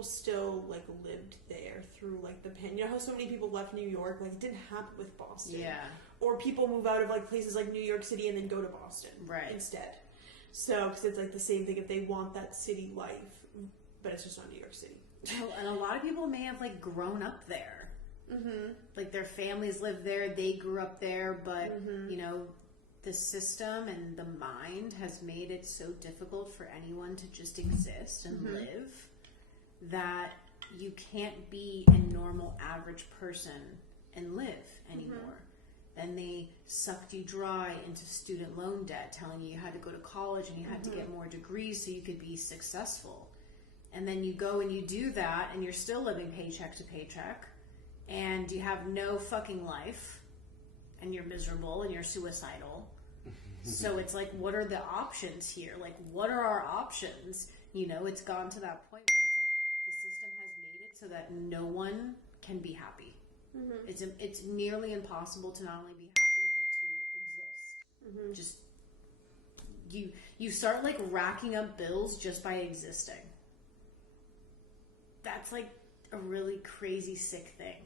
people still like lived there through like the pandemic. You know how so many people left New York? Like it didn't happen with Boston. Yeah. Or people move out of like places like New York City and then go to Boston instead. So, because it's like the same thing if they want that city life, but it's just not New York City. And a lot of people may have like grown up there. Mm-hmm. Like their families live there, they grew up there, but you know, the system and the mind has made it so difficult for anyone to just exist and live that you can't be a normal average person and live anymore. Then they sucked you dry into student loan debt, telling you had to go to college and you had to get more degrees so you could be successful. And then you go and you do that and you're still living paycheck to paycheck and you have no fucking life and you're miserable and you're suicidal. So it's like, what are the options here? Like, what are our options? You know, it's gone to that point where it's like the system has made it so that no one can be happy. It's nearly impossible to not only be happy but to exist. Just you start like racking up bills just by existing. That's like a really crazy sick thing.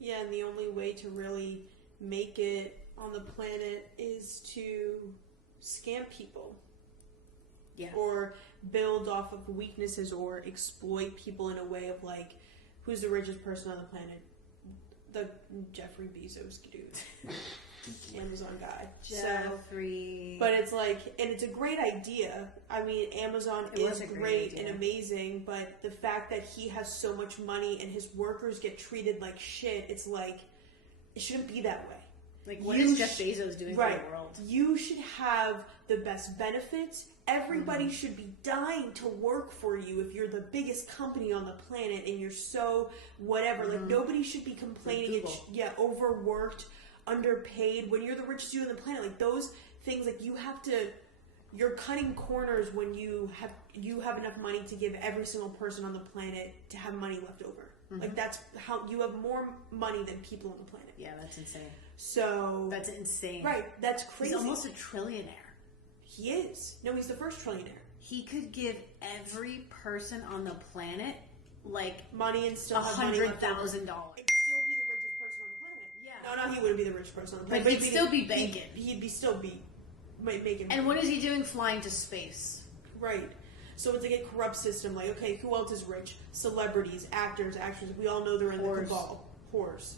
Yeah, and the only way to really make it on the planet is to scam people. Yeah. Or build off of weaknesses or exploit people in a way of like, who's the richest person on the planet? The Jeffrey Bezos dude. Amazon guy. Jeffrey. So, but it's like, and it's a great idea. I mean, Amazon is great and amazing, but the fact that he has so much money and his workers get treated like shit, it's like, it shouldn't be that way. Like, what is Jeff Bezos doing for the world? You should have the best benefits. Everybody should be dying to work for you if you're the biggest company on the planet and you're so whatever. Like, nobody should be complaining. Overworked, underpaid. When you're the richest dude on the planet, like, those things, like, you're cutting corners when you have enough money to give every single person on the planet to have money left over. Like, that's how you have more money than people on the planet. Yeah, that's insane. So that's insane. Right, that's crazy. He's almost a trillionaire. He is. No, he's the first trillionaire. He could give every person on the planet like money and still $100,000. He'd still be the richest person on the planet. Yeah. No, he wouldn't be the richest person on the planet. But he'd still be banking. He'd still be making. And what is he doing? Flying to space. Right. So it's like a corrupt system. Like, okay, who else is rich? Celebrities, actors, actresses. We all know they're in the cabal. Whores.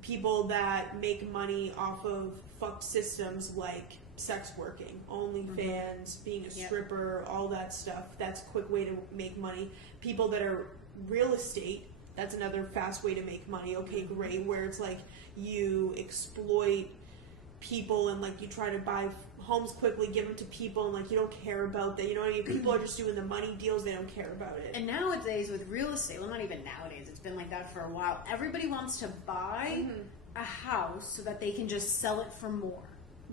People that make money off of fucked systems like sex working, OnlyFans, being a stripper, all that stuff. That's a quick way to make money. People that are real estate, that's another fast way to make money. Okay, great. Where it's like you exploit people and like you try to buy homes quickly, give them to people, and like you don't care about that. You know what I mean? People are just doing the money deals. They don't care about it. And nowadays with real estate, well, not even nowadays, it's been like that for a while. Everybody wants to buy a house so that they can just sell it for more.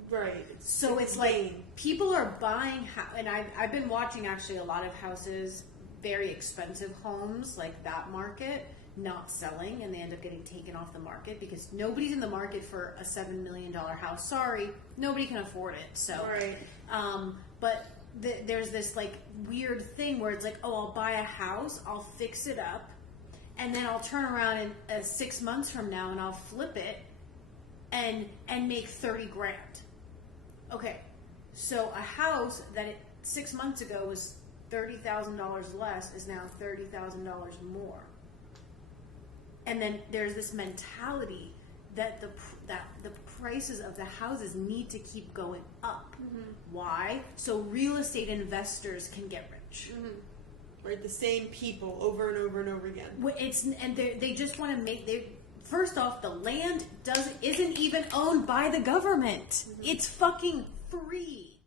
Right. So it's like people are buying, and I've been watching actually a lot of houses, very expensive homes like that market, not selling, and they end up getting taken off the market because nobody's in the market for a $7 million house. Sorry, nobody can afford it. So, right. But there's this like weird thing where it's like, oh, I'll buy a house, I'll fix it up, and then I'll turn around in 6 months from now and I'll flip it and make $30,000. Okay, so a house that 6 months ago was $30,000 less is now $30,000 more. And then there's this mentality that the prices of the houses need to keep going up. Why? So real estate investors can get rich. Right, the same people over and over and over again. They just want to make. First off, the land isn't even owned by the government. It's fucking free.